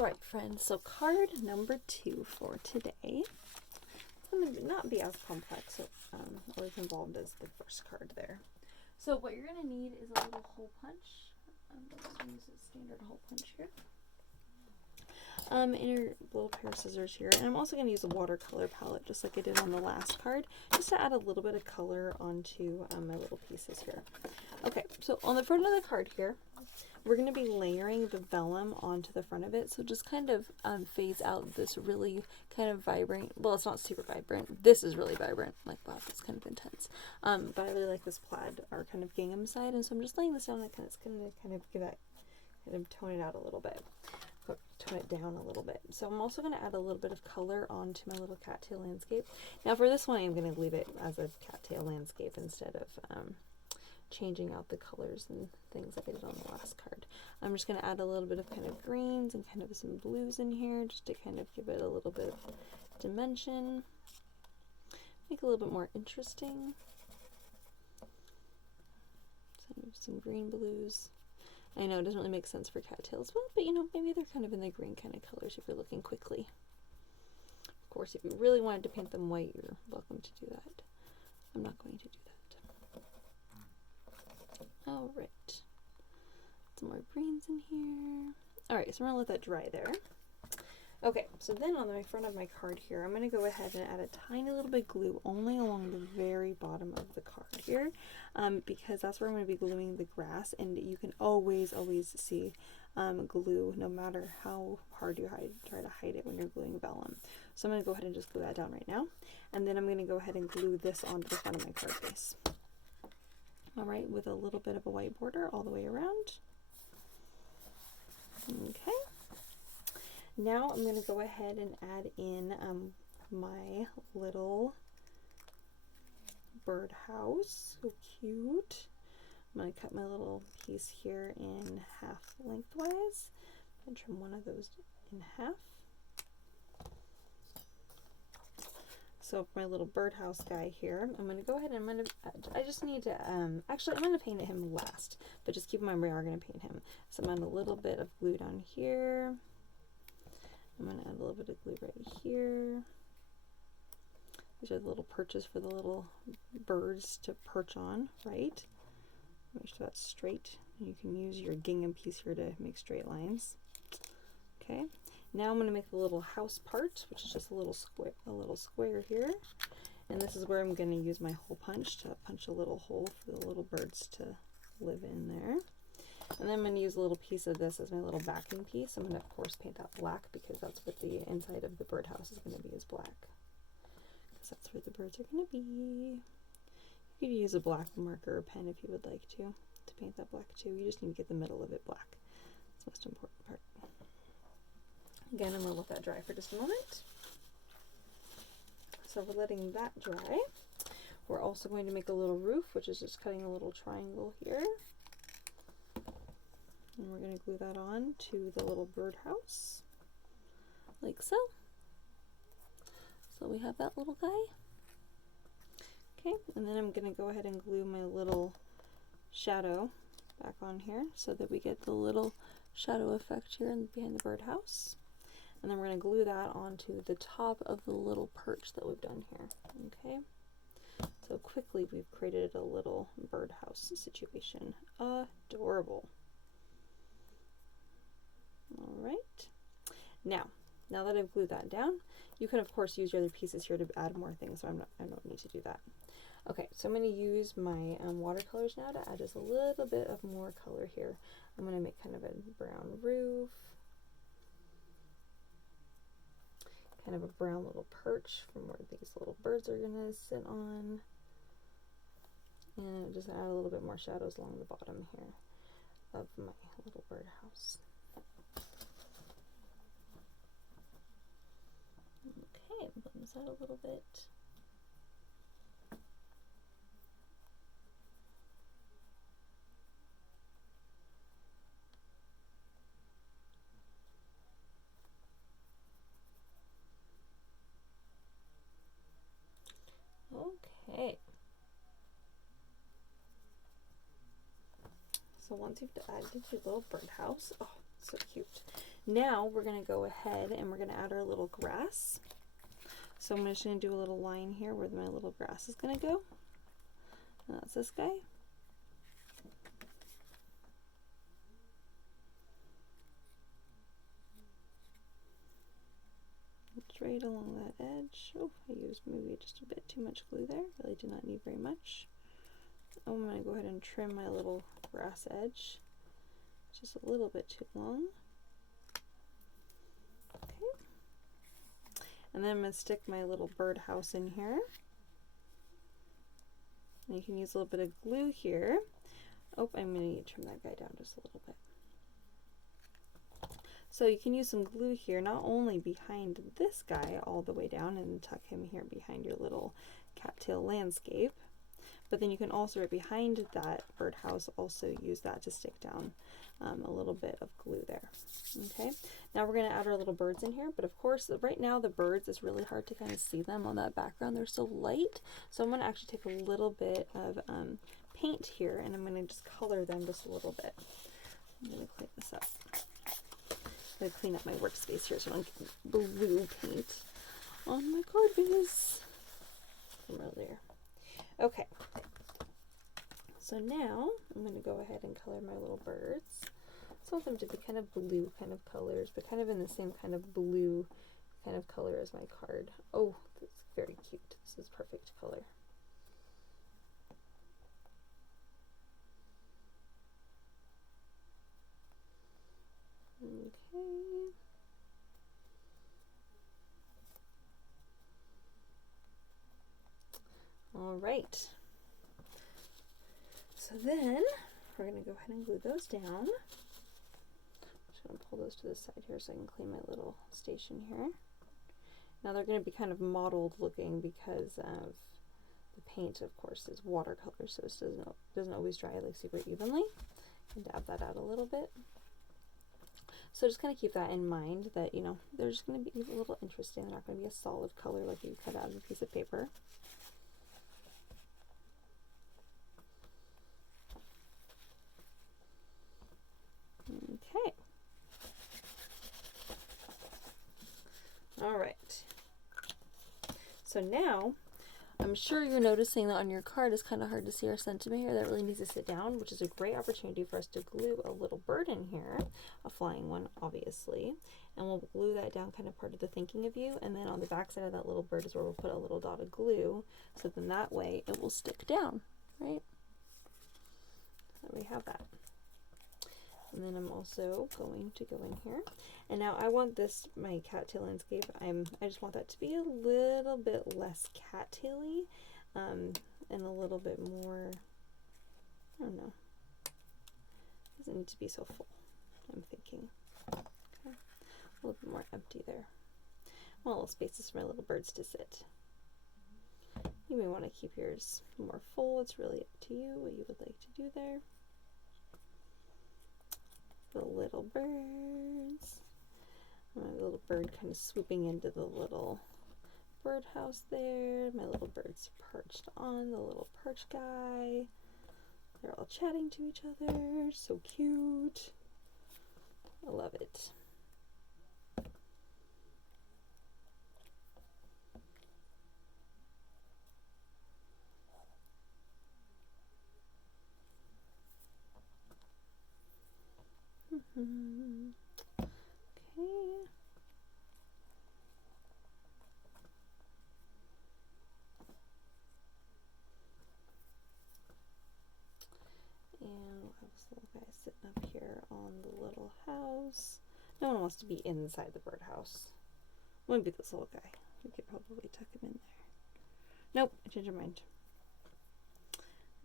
Alright friends, so card number 2 for today. It's going to not be as complex or as involved as the first card there. So what you're going to need is a little hole punch. I'm just going to use a standard hole punch here. And your little pair of scissors here. And I'm also going to use a watercolor palette just like I did on the last card, just to add a little bit of color onto my little pieces here. Okay, so on the front of the card here, we're going to be layering the vellum onto the front of it, so just kind of fades out this really kind of vibrant, well, it's not super vibrant, this is really vibrant, like wow, it's kind of intense, but I really like this plaid or kind of gingham side, and so I'm just laying this down, it's going to kind of give that, kind of tone it out a little bit, tone it down a little bit. So I'm also going to add a little bit of color onto my little cattail landscape. Now for this one, I'm going to leave it as a cattail landscape instead of changing out the colors and things like I did on the last card. I'm just going to add a little bit of kind of greens and kind of some blues in here just to kind of give it a little bit of dimension, make it a little bit more interesting. Some green blues. I know it doesn't really make sense for cattails, well, but you know, maybe they're kind of in the green kind of colors if you're looking quickly. Of course, if you really wanted to paint them white, you're welcome to do that. I'm not going to do that. Alright, some more greens in here. Alright, so I'm going to let that dry there. Okay, so then on the front of my card here, I'm going to go ahead and add a tiny little bit of glue only along the very bottom of the card here, because that's where I'm going to be gluing the grass, and you can always see glue no matter how hard you try to hide it when you're gluing vellum. So I'm going to go ahead and just glue that down right now, and then I'm going to go ahead and glue this onto the front of my card base. Alright, with a little bit of a white border all the way around. Okay. Now I'm going to go ahead and add in my little birdhouse. So cute. I'm going to cut my little piece here in half lengthwise and trim one of those in half. So for my little birdhouse guy here, I'm going to go ahead and I just need to, actually I'm going to paint him last, but just keep in mind we are going to paint him. So I'm going to add a little bit of glue down here. I'm going to add a little bit of glue right here. These are the little perches for the little birds to perch on, right? Make sure that's straight. You can use your gingham piece here to make straight lines. Okay. Now I'm going to make the little house part, which is just a little square here. And this is where I'm going to use my hole punch to punch a little hole for the little birds to live in there. And then I'm going to use a little piece of this as my little backing piece. I'm going to, of course, paint that black because that's what the inside of the birdhouse is going to be, is black. Because that's where the birds are going to be. You could use a black marker or pen if you would like to paint that black too. You just need to get the middle of it black. That's the most important part. Again, I'm going to let that dry for just a moment. So we're letting that dry. We're also going to make a little roof, which is just cutting a little triangle here. And we're going to glue that on to the little birdhouse, like so. So we have that little guy. Okay, and then I'm going to go ahead and glue my little shadow back on here so that we get the little shadow effect here behind the birdhouse. And then we're going to glue that onto the top of the little perch that we've done here. Okay, so quickly we've created a little birdhouse situation. Adorable. Alright, now that I've glued that down, you can of course use your other pieces here to add more things, so I don't need to do that. Okay, so I'm going to use my watercolors now to add just a little bit of more color here. I'm going to make kind of a brown roof, kind of a brown little perch from where these little birds are going to sit on, and just add a little bit more shadows along the bottom here of my little birdhouse. Okay, blend this out a little bit. Okay. So once you've added your little birdhouse, oh, so cute. Now we're going to go ahead and we're going to add our little grass. So I'm just going to do a little line here where my little grass is going to go. And that's this guy. It's right along that edge. Oh, I used maybe just a bit too much glue there. Really did not need very much. I'm going to go ahead and trim my little grass edge. Just a little bit too long. Okay. And then I'm going to stick my little birdhouse in here. And you can use a little bit of glue here. Oh, I'm going to need to trim that guy down just a little bit. So you can use some glue here, not only behind this guy all the way down and tuck him here behind your little cattail landscape, but then you can also, right behind that birdhouse, also use that to stick down a little bit of glue there. Okay, now we're going to add our little birds in here, but of course right now the birds, it's really hard to kind of see them on that background. They're so light, so I'm going to actually take a little bit of paint here and I'm going to just color them just a little bit. I'm going to clean this up. I'm going to clean up my workspace here so I don't get blue paint on my card base from earlier. Okay, so now I'm going to go ahead and color my little birds. I want them to be kind of blue kind of colors, but kind of in the same kind of blue kind of color as my card. Oh, that's very cute. This is perfect color. Okay. All right. So then we're going to go ahead and glue those down. I'm just going to pull those to the side here so I can clean my little station here. Now they're going to be kind of mottled looking because of the paint, of course, is watercolor, so it doesn't always dry like super evenly. And dab that out a little bit. So just kind of keep that in mind that, you know, they're just going to be a little interesting. They're not going to be a solid color like you cut out of a piece of paper. Okay. All right. So now, I'm sure you're noticing that on your card it's kind of hard to see our sentiment here. That really needs to sit down, which is a great opportunity for us to glue a little bird in here, a flying one, obviously. And we'll glue that down, kind of part of the thinking of you. And then on the back side of that little bird is where we'll put a little dot of glue. So then that way it will stick down, right? So we have that. And then I'm also going to go in here. And now I want this, my cattail landscape, I just want that to be a little bit less cattail-y, and a little bit more, I don't know, doesn't need to be so full, I'm thinking. Okay. A little bit more empty there. Well, little spaces for my little birds to sit. You may want to keep yours more full. It's really up to you what you would like to do there. The little birds. My little bird kind of swooping into the little birdhouse there. My little bird's perched on the little perch guy. They're all chatting to each other. So cute. I love it. Okay. And we'll have this little guy sitting up here on the little house. No one wants to be inside the birdhouse. Maybe this little guy. We could probably tuck him in there. Nope, I changed my mind.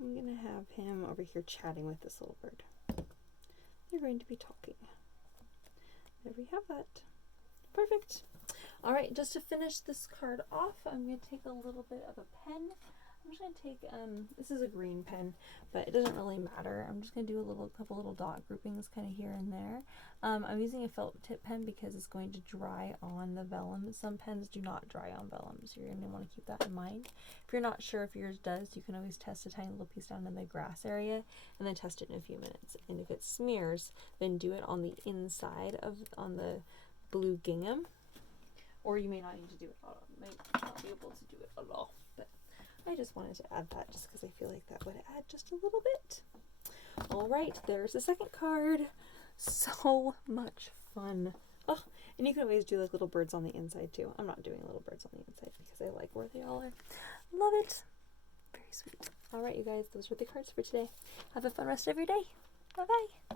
I'm gonna have him over here chatting with this little bird. They're going to be talking. There we have that. Perfect. All right, just to finish this card off, I'm going to take a little bit of a pen. I'm just going to take, this is a green pen, but it doesn't really matter. I'm just going to do a couple little dot groupings kind of here and there. I'm using a felt tip pen because it's going to dry on the vellum. Some pens do not dry on vellum, so you're going to want to keep that in mind. If you're not sure if yours does, you can always test a tiny little piece down in the grass area and then test it in a few minutes. And if it smears, then do it on the inside on the blue gingham, or you may not need to do it at all. Might not be able to do it at all, but I just wanted to add that just because I feel like that would add just a little bit. All right, there's the second card. So much fun. Oh, and you can always do like little birds on the inside too. I'm not doing little birds on the inside because I like where they all are. Love it. Very sweet. All right, you guys, those were the cards for today. Have a fun rest of your day. Bye-bye.